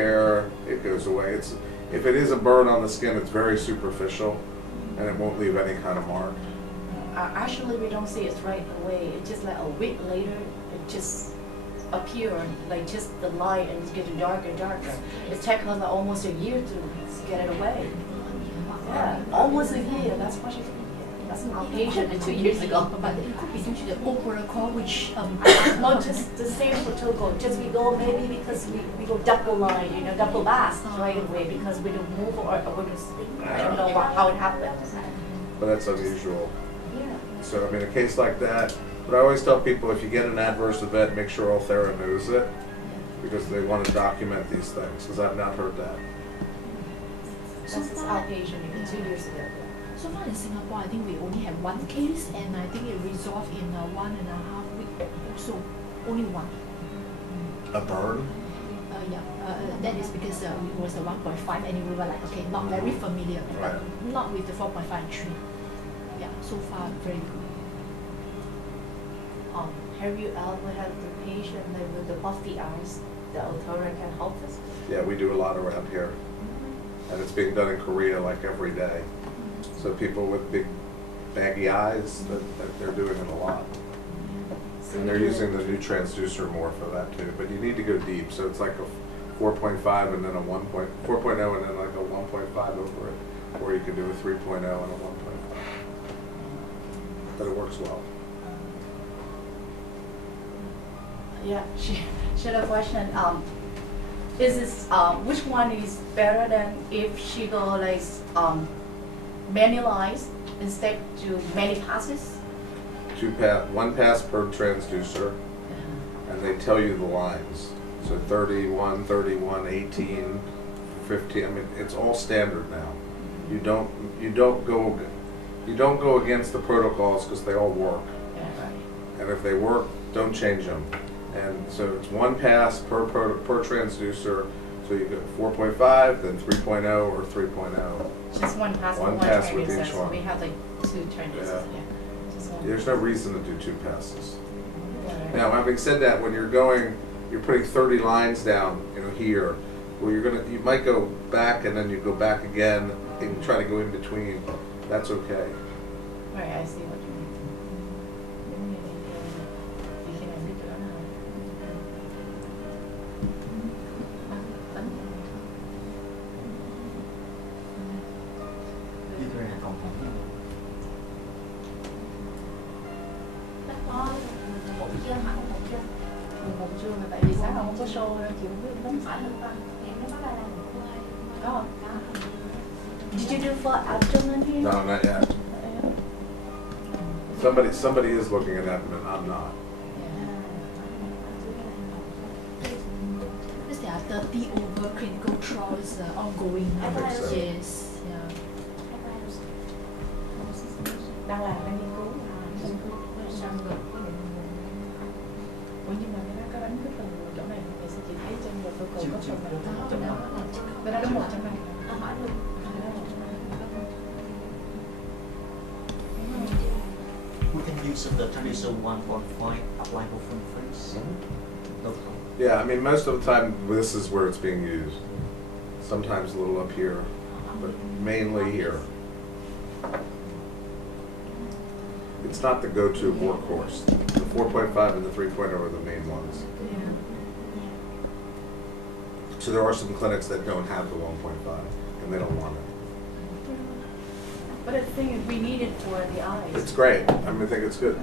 hair, it goes away. If it is a burn on the skin, it's very superficial, and it won't leave any kind of mark. Actually, we don't see it right away. It's just like a week later, it just appears, like just the light, and it's getting darker and darker. It takes us almost a year to get it away. Yeah, almost a year. That's what she. That's an patient 2 years ago. But it could be due to the overall call, which not just the same protocol. Just we go maybe because we go double line, double blast right away because we don't move or we just I don't know how it happens. But that's unusual. Yeah. So I mean, a case like that. But I always tell people if you get an adverse event, make sure Ulthera knows it because they want to document these things. Because I've not heard that. That's outpatient even 2 years ago. so far in Singapore, I think we only have one case, and I think it resolved in 1.5 weeks. So only one. A burn? Yeah, that is because it was a 1.5, and we were like, okay, not very familiar, Right. not with the 4.5 and 3. Yeah, so far very good. Have you ever had the patient like with the puffy eyes, the Ulthera can help us? Yeah, we do a lot around here. And it's being done in Korea like every day. So people with big baggy eyes, that they're doing it a lot. And they're using the new transducer more for that too. But you need to go deep. So it's like a 4.5 and then a 4.0 and then like a 1.5 over it. Or you could do a 3.0 and a 1.5. But it works well. Yeah, she had a question. Is this which one is better than if she go like manualize instead to many passes? One pass per transducer, and they tell you the lines. So 31, 31, 18, 15. I mean, it's all standard now. You don't go against the protocols because they all work. Yeah, right. And if they work, don't change them. And so it's one pass per transducer. So you go 4.5, then 3.0 or 3.0. Just one pass. One pass with each so one. we have like 2 transducers. Yeah. Just one. There's no reason to do 2 passes. Yeah, right. Now, having said that, when you're putting 30 lines down, here, where you might go back and then you go back again and try to go in between. That's okay. Right, I see what you mean. Tại vì sáng nào không có show nên chị không biết nó phải không ta. Oh. Did you do for abdomen here? No, not yet. Somebody is looking at abdomen. I'm not. Because there are 30 over clinical trials ongoing. I think so. Yes. Yeah. Đang làm đang nghiên cứu. Ủa nhưng mà cái bánh cái phần chỗ này thì sẽ chỉ thấy trên một tô cầu có trong này. Bên đó đúng 100 này. We can use the traditional 1.5 apply for face. No problem. Yeah, I mean, most of the time, this is where it's being used. Sometimes a little up here, but mainly here. It's not the go-to workhorse. The 4.5 and the 3.0 are the main ones. Yeah. So there are some clinics that don't have the 1.5, and they don't want it. But I think we need it for the eyes. It's great. I mean, I think it's good.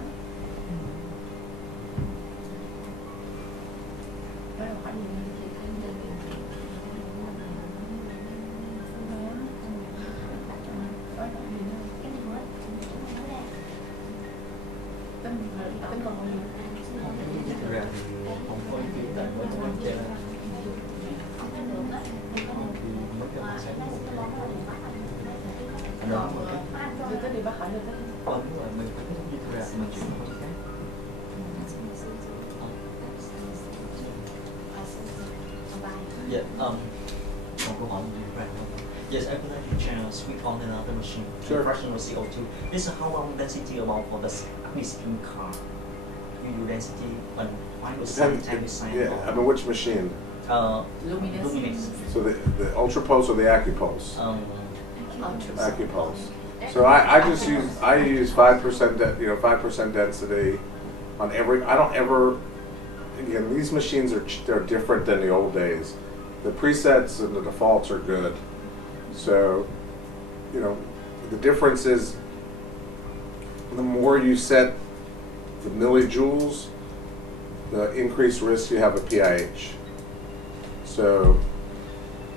Thực ra thì không có ý kiến tại mỗi người chơi mất cái sáng một Tôi tới đi bác hỏi được đấy. đúng rồi mình cũng thực ra mình chuyển qua khác. Yeah, một câu hỏi mình ra. Yes, I would like to channel switch on another machine. Sure. Fractional CO2. This is how long density amount for the skin car. You do density when final time you sign Yeah, I mean, which machine? Luminous. So the ultra pulse or the AccuPulse? AccuPulse. So I use 5% 5% density on every. I don't ever. Again, these machines they're different than the old days. The presets and the defaults are good. So, the difference is the more you set the millijoules, the increased risk you have of PIH. So,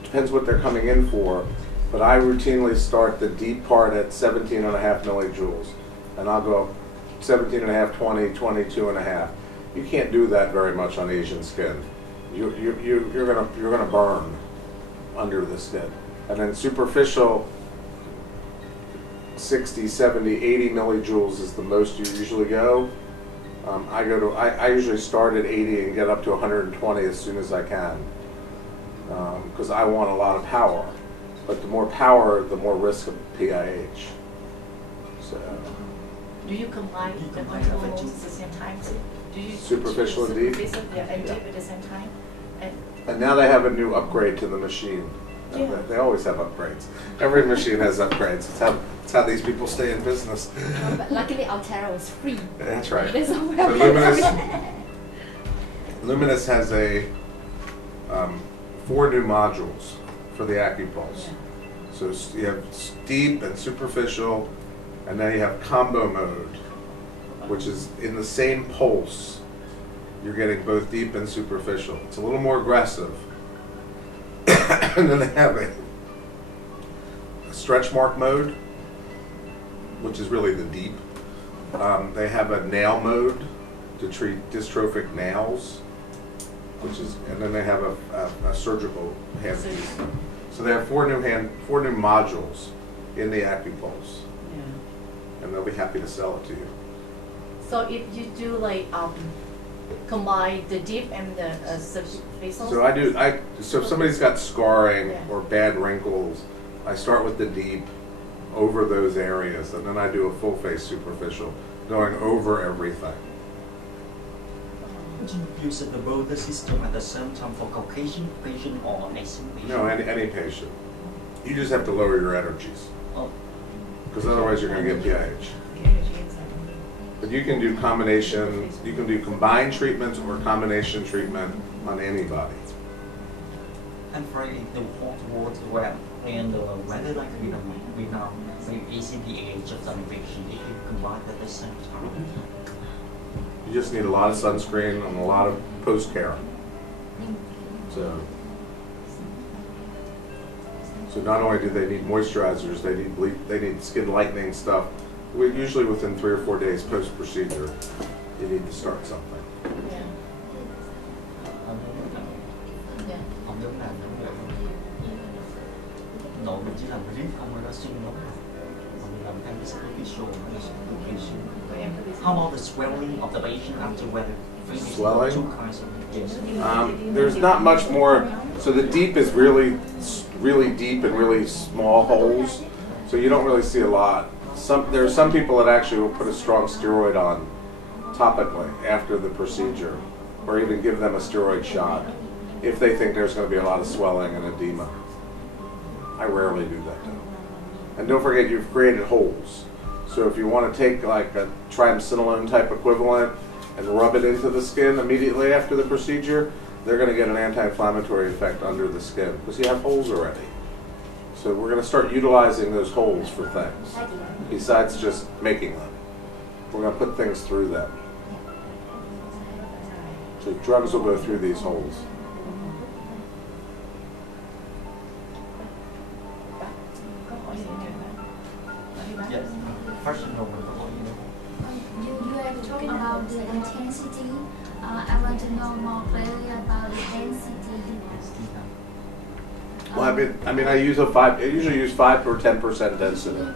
depends what they're coming in for, but I routinely start the deep part at 17.5 millijoules, and I'll go 17.5, 20, 22.5. You can't do that very much on Asian skin. You're gonna burn under the skin, and then superficial 60, 70, 80 millijoules is the most you usually go. I usually start at 80 and get up to 120 as soon as I can, because I want a lot of power. But the more power, the more risk of PIH. So. Do you combine the multiple modes at the same time too? Do you superficial and deep? And deep at the same time? And now they have a new upgrade to the machine. Yeah. They always have upgrades. Every machine has upgrades. It's how these people stay in business. But luckily Altera was free. That's right. There's So no Luminous has 4 new modules for the AccuPulse. Yeah. So you have deep and superficial, and then you have combo mode, which is in the same pulse. You're getting both deep and superficial. It's a little more aggressive. And then they have a stretch mark mode, which is really the deep. They have a nail mode to treat dystrophic nails, and then they have a surgical handpiece. So they have 4 new modules in the AccuPulse, and they'll be happy to sell it to you. So if you do like combine the deep and the superficial. So if somebody's got scarring or bad wrinkles, I start with the deep over those areas, and then I do a full face superficial, going over everything. Would you use the roller system at the same time for Caucasian patient or Asian patient? No, any patient. You just have to lower your energies, because otherwise you're going to get PIH. But you can do combined treatments or combination treatment on anybody. And for the hot water well, and whether like we now maybe ACDH of some patient, if you combine at the same time. You just need a lot of sunscreen and a lot of post-care. So not only do they need moisturizers, they need skin lightening stuff. Usually within 3 or 4 days post-procedure, you need to start something. How about the swelling of the patient after weather? Swelling? 2 kinds of yes. There's not much more. So the deep is really deep and really small holes. So you don't really see a lot. There are some people that actually will put a strong steroid on topically after the procedure, or even give them a steroid shot if they think there's going to be a lot of swelling and edema. I rarely do that though. And don't forget, you've created holes. So if you want to take like a triamcinolone type equivalent and rub it into the skin immediately after the procedure, they're going to get an anti-inflammatory effect under the skin because you have holes already. So we're going to start utilizing those holes for things, besides just making them. We're going to put things through them. So drugs will go through these holes. Yes. Personal. You are talking about the intensity. I want to know more clearly about the density. Well, I usually use 5 or 10% density,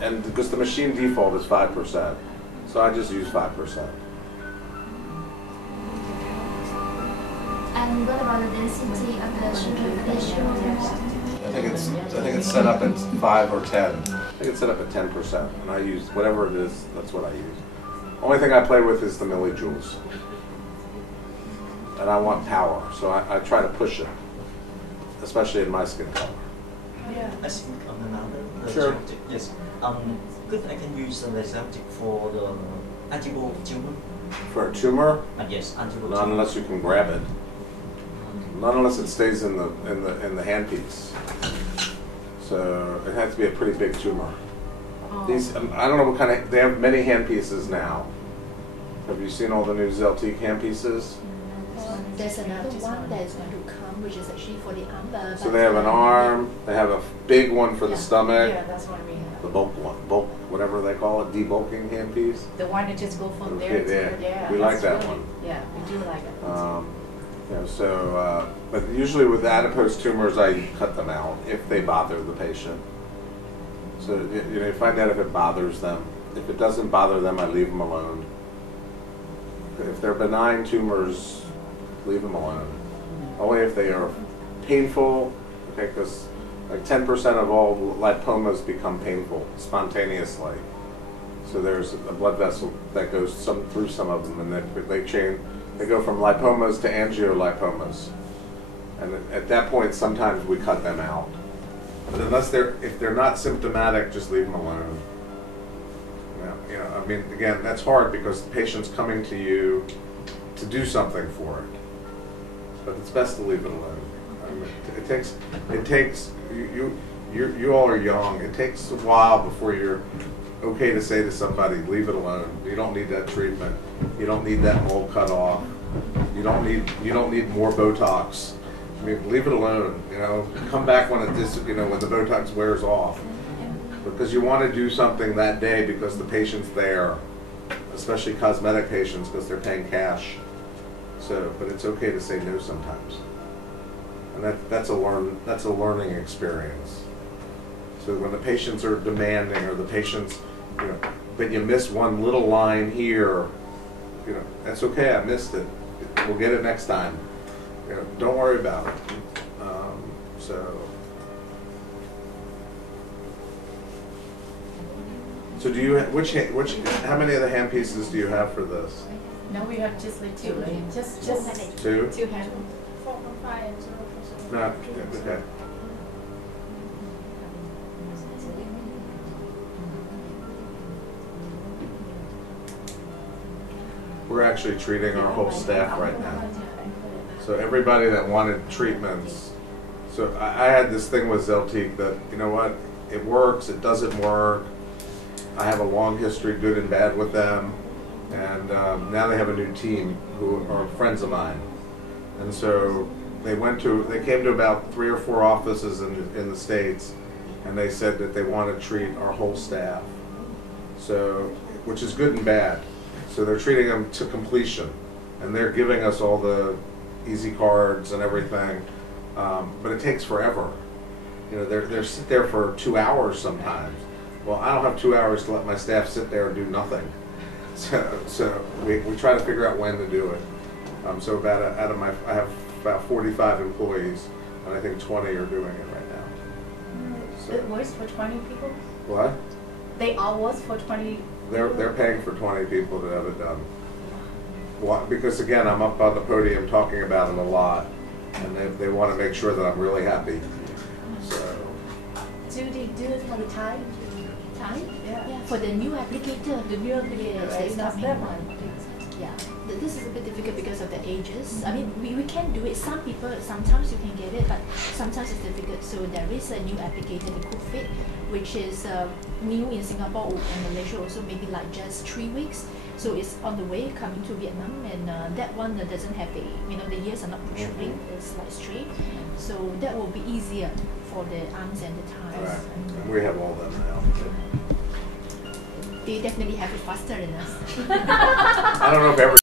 and because the machine default is 5%, so I just use 5%. And what about the density of the superficial? I think it's set up at 5 or 10. I think it's set up at 10%, and I use whatever it is. That's what I use. Only thing I play with is the millijoules. and I want power, so I try to push it, especially in my skin color. Yeah. I think on another Sure. subject, yes. Could I can use the subject for the antibody tumor? For a tumor, Yes, antibody not tumor. unless you can grab it, not unless it stays in the handpiece. So it has to be a pretty big tumor. Oh. These, I don't know what kind of, they have many handpieces now. Have you seen all the new Zeltiq handpieces? There's another one that is going to come, which is actually for the arm. So they have an arm, they have a big one for the Yeah. stomach, Yeah, that's what we have. the bulk one, bulk, whatever they call it, debulking handpiece. The one that just go from there Okay, to yeah. there. We like that's that really- one. Yeah, we do like it. You know, so, but usually with adipose tumors, I cut them out if they bother the patient. So, you know, you find out if it bothers them. If it doesn't bother them, I leave them alone. If they're benign tumors, leave them alone. Only if they are painful, okay, because like 10% of all lipomas become painful spontaneously. So there's a blood vessel that goes through some of them, and they go from lipomas to angiolipomas. And at that point, sometimes we cut them out. But if they're not symptomatic, just leave them alone. You know, I mean, again, that's hard because the patient's coming to you to do something for it. But it's best to leave it alone. I mean, it takes, you all are young. It takes a while before you're okay to say to somebody, leave it alone. You don't need that treatment. You don't need that mole cut off. You don't need more Botox. I mean, leave it alone. You know, come back when when the Botox wears off, because you want to do something that day because the patient's there, especially cosmetic patients because they're paying cash. So, but it's okay to say no sometimes, and that's a learning experience. So when the patients are demanding, or the patients, you know, but you miss one little line here, you know, that's okay. I missed it. We'll get it next time. You know, don't worry about it. So do you how many of the hand pieces do you have for this? Now we have just like two, right? Just Two? two hand. 4.5 and 0.7. No. Okay. We're actually treating our whole staff right now. So everybody that wanted treatments. So I had this thing with Zeltiq that, you know what, it works, it doesn't work. I have a long history, good and bad, with them. And now they have a new team who are friends of mine. And so they came to about 3 or 4 offices in the States, and they said that they want to treat our whole staff. So, which is good and bad. So they're treating them to completion, and they're giving us all the easy cards and everything, but it takes forever. You know, they're sit there for 2 hours sometimes. Well, I don't have 2 hours to let my staff sit there and do nothing. So we try to figure out when to do it. So I have about 45 employees, and I think 20 are doing it right now. So, It works for 20 people? what? They all work for 20 They're paying for 20 people to have it done. Why? Because again, I'm up on the podium talking about them a lot, and they want to make sure that I'm really happy. So Do they do it for the time? Time? Yeah. Yeah, for the new applicator. The new applicator, Yes, right? they That's start that in one. Yeah, this is a bit difficult because of the ages. I mean, we can do it. Some people, sometimes you can get it, but sometimes it's difficult. So there is a new applicator, the CookFit, which is new in Singapore and Malaysia also, maybe like just 3 weeks. So it's on the way coming to Vietnam, and that one doesn't have the ears are not protruding, it's like straight. So that will be easier for the arms and the thighs. right. And we have all them now. They definitely have it faster than us. I don't know if every